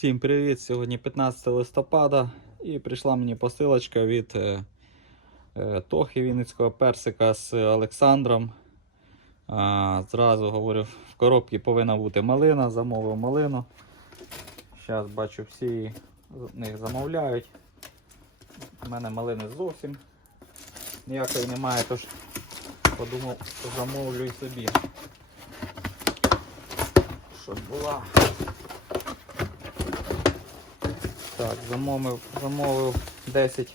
Всім привіт! Сьогодні 15 листопада і прийшла мені посилочка від е, е, Тохи Вінницького персика з Олександром. А, зразу говорю, в коробці повинна бути малина, замовив малину. Зараз бачу, всі з них замовляють. У мене малини зовсім ніякої немає, тож подумав, замовлю і собі. Щоб була. Замовив, замовив 10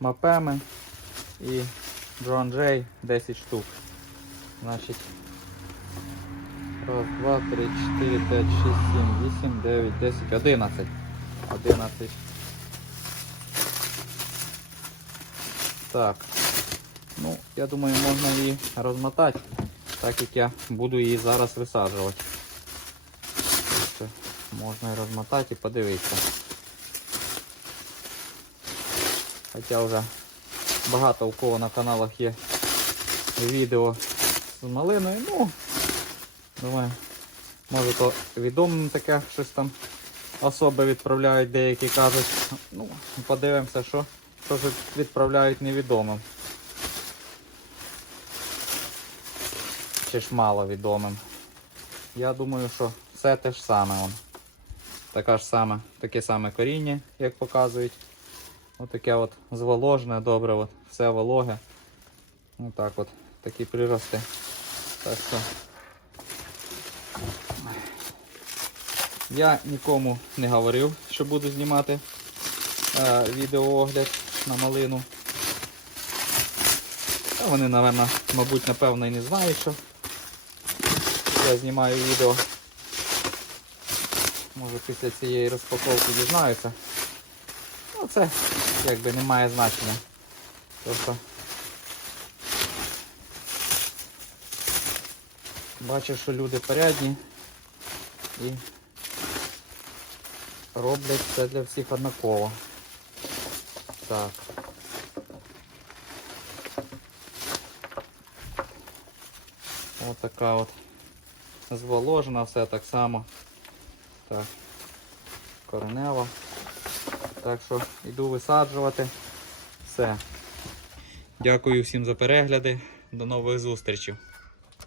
мапеми і Джон Джей 10 штук. Значить. Раз, два, три, чотири, п'ять, шість, сім, вісім, дев'ять, десять, одинадцять. Одинадцять. Так. Ну, я думаю, можна її розмотати, так як я буду її зараз висаджувати. Тобто можна і розмотати і подивитися. Хоча вже багато у кого на каналах є відео з малиною. Ну, думаю, може то відомим таке щось там особи відправляють, деякі кажуть. Ну, подивимося, що, що відправляють невідомим. Чи ж мало відомим. Я думаю, що все те ж саме. Така ж саме, таке саме коріння, як показують. Отаке от зволожене, добре, от, все вологе. Отак от, такі прирости. Так що я нікому не говорив, що буду знімати е, відеоогляд на малину. Та вони, напевно, мабуть, напевно і не знають, що я знімаю відео. Може після цієї розпаковки дізнаються. Ну це якби не має значення. Просто бачу, що люди порядні і роблять це для всіх однаково. Так. Ось така от зволожена, все так само. Так, коренева. Так що йду висаджувати. Все. Дякую всім за перегляди. До нових зустрічей.